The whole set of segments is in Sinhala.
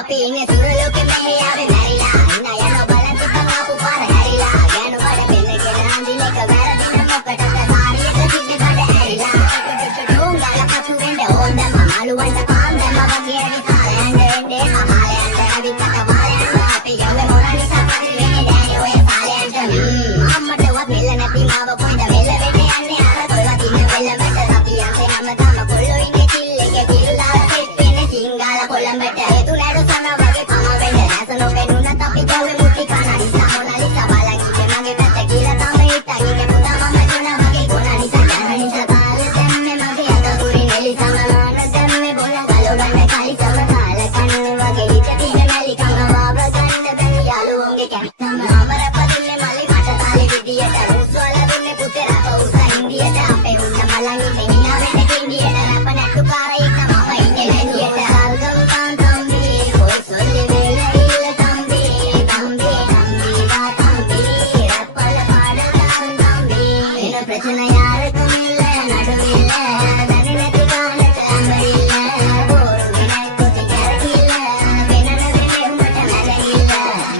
අපි ඉන්නේ සුරලෝකෙ මෙහෙ ආවේ මැරිලා ඉන්න යන බලන් තිබ්බ ආපු පාර හැරිලා ගෑනු බඩ පෙන්න කියලා අඳින එක වැරදින මොකටද සාරියක සිද්ධ බඩ හැරිලා ඩෝංගල පසු වෙන්න ඕන්දම මාළුවන්ට පාන් දැම්ම වගේ ඇවි කාලයන්ට එන්නේ අහලයන්ට ඇවිත් අතවාලයන්ට අපි යන්නේ මොන නිසා පරි වෙන්නේ දැන් ඔය කාලයන්ට අම්මටවත් මෙල්ල නැති මාව කොයිද වෙල්ල වෙන්නේ යන්නේ අර කොල්ලා දින වෙල්ලමට අපි යන්නේ හැමදාම කොල්ලෝ ඉන්නේ කිල් එකේ කිල්ලා පෙන්නේ සිංගාල කොළඹට එතුණට සම වගේ පම වෙන්න නැසනෝ වෙනුනත් අපි ජව්වේ මුටි කනනිසා මොනාලිසා බලන් ඉන්නේ මගේ පැත්ත කියලා තමයි හිතන්නේ පුතා මම ජන වගේ කොනනිසා ජනනිසා කාල දැම්මේ මගේ අතපුරි නෙලි සමනන දැම්මේ බොල ගලවන්න කලි සම කාල කන්නේ වගේ හිත දින නැලි කම වාව ගන්න බැරි යාළුවෝගේ කැත්තම අමර පදින්නේ මලි කට තාලි විදියට රුස්වල දුන්නේ පුතේ රප උසා ඉන්දියට අපේ උන්න මලන් ඉන්නේ නිනා වෙන්නේ කින්දියට රප නැට්ටු කාරේ එක මම ඉන්නේ නැදියට සල්ගම් කාන් තම්බි කොයි සොල්ලි වෙල ඉල්ල තම්බි තම්බි තම්බි වා තම්බි රප්පල පාඩම් තම්බි එන ප්‍රශ්න යාරක මිල්ල නඩුවිල්ල දන්නේ නැති කාලට අඹරිල්ල බෝරු වෙනයි කොටි කැරකිල්ල වෙනන වෙන්නේ උඹට මැදහිල්ල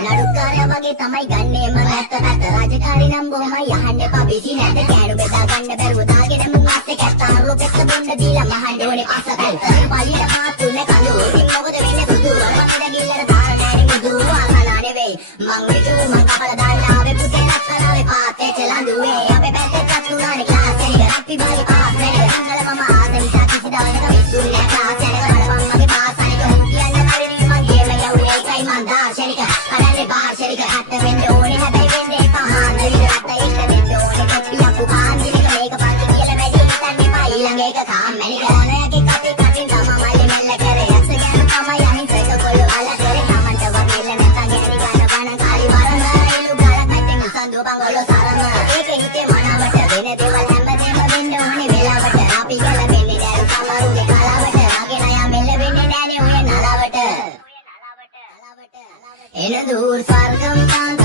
නඩුකාරයා වගේ තමයි ගන්නේ මම ඇත්ත පැත්ත රාජකාරී නම් බොහොමයි අහන්න එපා බිසි නැද්ද කෑනු බෙදා ගන්න බැරුව දාගෙන මුන් අස්සේ කැත්තාන රොකෙත් බොන්න දීලා මහන්න ඕනේ පස්සට පලියට පාතුනේ කඳු ඉතින් මොකද වෙන්නේ බුදු මම දෙගිල්ලට තාර නෑනේ බුදු ආසනා නෙවෙයි මං විදු මං කපල දාන්න ආවේ පුතේ ලක්කලාවේ පාතේ චලඳුවේ අපේ පැත්තේ චතුනානේ ක්ලාස් එකේ අපි බාලි පාස් වෙන්නේ රංගල මම ආසෙන් කිසි දවසක විසුන්නේ ක්ලාස් එකේ බලපන් මගේ පාස් අනික කියන්න කරිනේ මගේ මේ යවුනේ එකයි මං දාර්ශනික කරන්නේ පාර්ශනික අත්ත වෙන්න ඕනේ හැබැයි වෙන්නේ පහන විතරත් ඒක දෙන්න ඕනේ කොපියක් උපාන්දිනක මේක පාටි කියලා වැඩි හිතන්නේ පා ඊළඟ එක කාමැනික ඕනෑගේ කටි කටින් තම මල්ලි මෙල්ල කරේ ඇස ගැන තමයි අනිත් එක කොල්ල අල කරේ තමන්ට වගේ නැත්නම් ගෑනි ගන්න බණ කාලි මරන එළු ගලක් පැත්තෙන් සඳු බංගොල්ල සරම ඒකේ හිතේ මනවට වෙන දේවල් හැමදේම වෙන්න ඕනේ වෙලාවට අපි ගල වෙන්නේ දැන් සමරුගේ කලාවට වගේ නයා මෙල්ල වෙන්නේ නෑනේ ඔය නලාවට එන දූර් ස්වර්ගම්